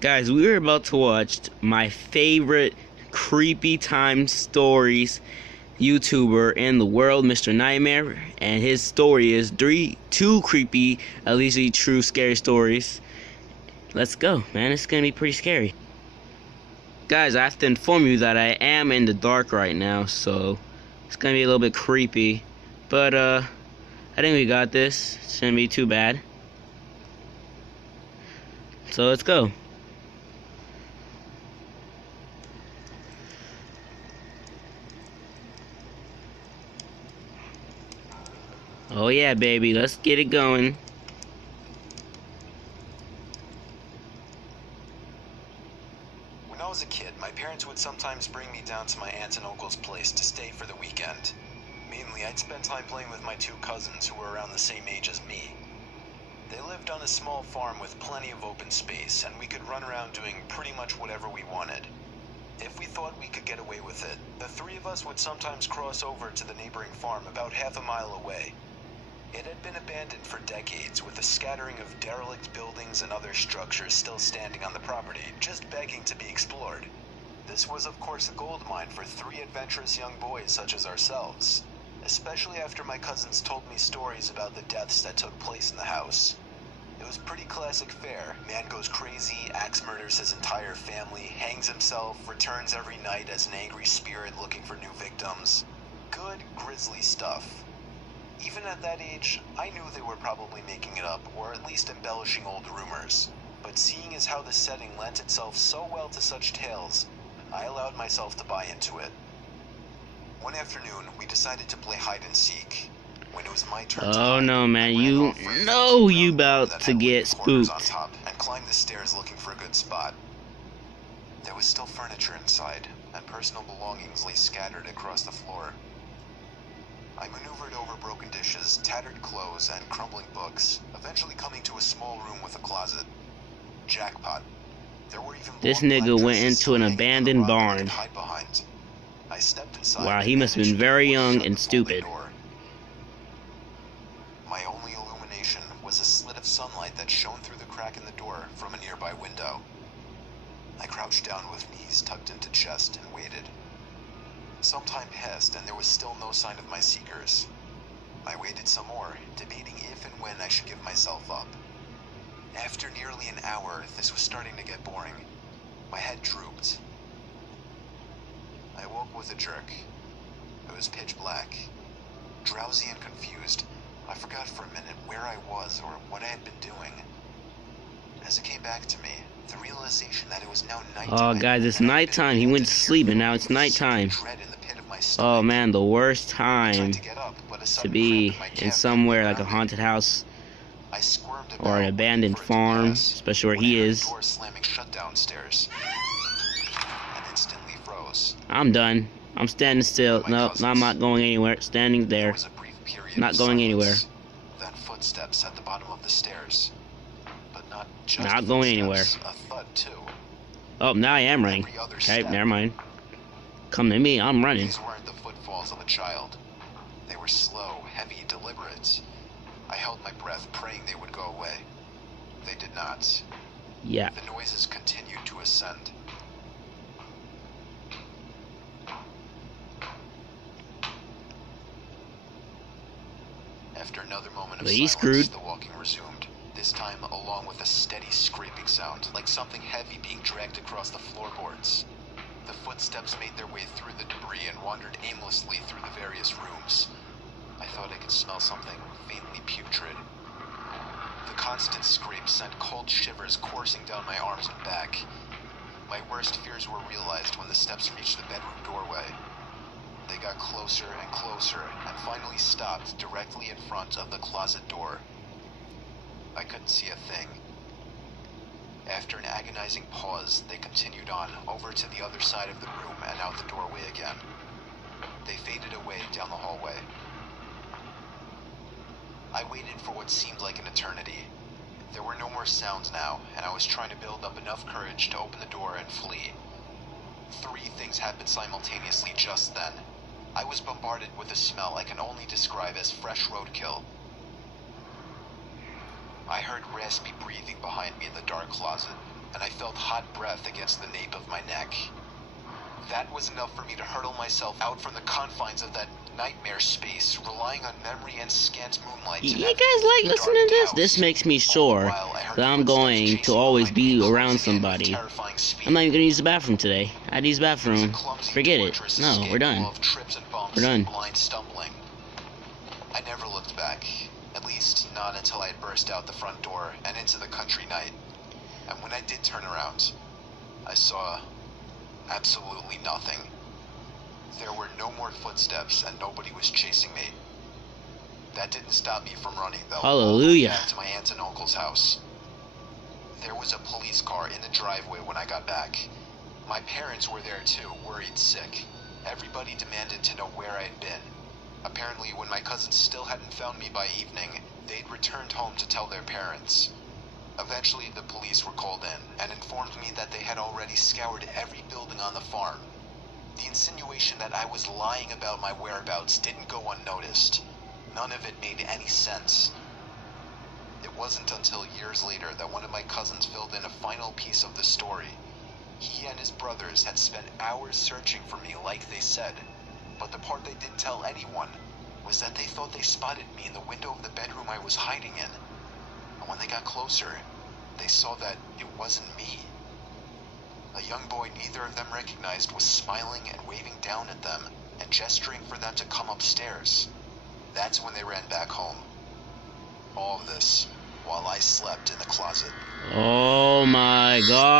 Guys, we were about to watch my favorite creepy time stories YouTuber in the world, Mr. Nightmare, and his story is two creepy, allegedly true scary stories. Let's go, man. It's gonna be pretty scary. Guys, I have to inform you that I am in the dark right now, so it's gonna be a little bit creepy. But I think we got this. It shouldn't be too bad. So let's go. Oh yeah, baby, let's get it going. When I was a kid, my parents would sometimes bring me down to my aunt and uncle's place to stay for the weekend. Mainly, I'd spend time playing with my two cousins who were around the same age as me. They lived on a small farm with plenty of open space, and we could run around doing pretty much whatever we wanted. If we thought we could get away with it, the three of us would sometimes cross over to the neighboring farm about half a mile away. It had been abandoned for decades, with a scattering of derelict buildings and other structures still standing on the property, just begging to be explored. This was of course a gold mine for three adventurous young boys such as ourselves, especially after my cousins told me stories about the deaths that took place in the house. It was pretty classic fare. Man goes crazy, axe murders his entire family, hangs himself, returns every night as an angry spirit looking for new victims. Good, grisly stuff. Even at that age, I knew they were probably making it up, or at least embellishing old rumors. But seeing as how the setting lent itself so well to such tales, I allowed myself to buy into it. One afternoon, we decided to play hide and seek. When it was my turn Oh no, man, you know you about to get spooked. On top and climbed the stairs looking for a good spot. There was still furniture inside, and personal belongings lay scattered across the floor. I maneuvered over broken dishes, tattered clothes, and crumbling books, eventually coming to a small room with a closet. Jackpot. There were even This nigga went into an abandoned barn. I stepped inside. Wow, he must have been very young and stupid. My only illumination was a slit of sunlight that shone through the crack in the door from a nearby window. I crouched down with knees tucked into chest and waited. Some time passed, and there was still no sign of my seekers. I waited some more, debating if and when I should give myself up. After nearly an hour, this was starting to get boring. My head drooped. I woke with a jerk. It was pitch black. Drowsy and confused, I forgot for a minute where I was or what I had been doing. As it came back to me, the realization that it was now nighttime. Oh, guys, it's nighttime. He went to sleep, and now it's nighttime. Oh, man, the worst time to be in somewhere like a haunted house or an abandoned farm, especially where he is. I'm done. I'm standing still. No, I'm not going anywhere. Standing there. Not going anywhere. Then footsteps at the bottom of the stairs. But not just not going anywhere. A thud too. Oh, now I am running. Okay, never mind. Come to me, I'm running. These weren't the footfalls of a child. They were slow, heavy, deliberate. I held my breath, praying they would go away. They did not. Yeah. The noises continued to ascend. After another moment of silence, the walking resumed. This time along with a steady scraping sound, like something heavy being dragged across the floorboards. The footsteps made their way through the debris and wandered aimlessly through the various rooms. I thought I could smell something faintly putrid. The constant scrape sent cold shivers coursing down my arms and back. My worst fears were realized when the steps reached the bedroom doorway. They got closer and closer, and finally stopped directly in front of the closet door. I couldn't see a thing. After an agonizing pause, they continued on, over to the other side of the room and out the doorway again. They faded away down the hallway. I waited for what seemed like an eternity. There were no more sounds now, and I was trying to build up enough courage to open the door and flee. Three things happened simultaneously just then. I was bombarded with a smell I can only describe as fresh roadkill. I heard raspy breathing behind me in the dark closet, and I felt felt hot breath against the nape of my neck. That was enough for me to hurtle myself out from the confines of that nightmare space, relying on memory and scant moonlight. You guys like listening to this? This makes me sure that I'm going to always be around somebody. I'm not even gonna use the bathroom today. I had to use the bathroom. Forget it. No, we're done. We're done. I never looked back. At least, not until I had burst out the front door and into the country night. And when I did turn around, I saw absolutely nothing. There were no more footsteps and nobody was chasing me. That didn't stop me from running, though. Hallelujah. Back to my aunt and uncle's house. There was a police car in the driveway when I got back. My parents were there too, worried sick. Everybody demanded to know where I had been. Apparently, when my cousins still hadn't found me by evening, they'd returned home to tell their parents. Eventually, the police were called in and informed me that they had already scoured every building on the farm. The insinuation that I was lying about my whereabouts didn't go unnoticed. None of it made any sense. It wasn't until years later that one of my cousins filled in a final piece of the story. He and his brothers had spent hours searching for me like they said, but the part they didn't tell anyone was that they thought they spotted me in the window of the bedroom I was hiding in. And when they got closer, they saw that it wasn't me. A young boy neither of them recognized was smiling and waving down at them and gesturing for them to come upstairs. That's when they ran back home. All of this while I slept in the closet. Oh my God.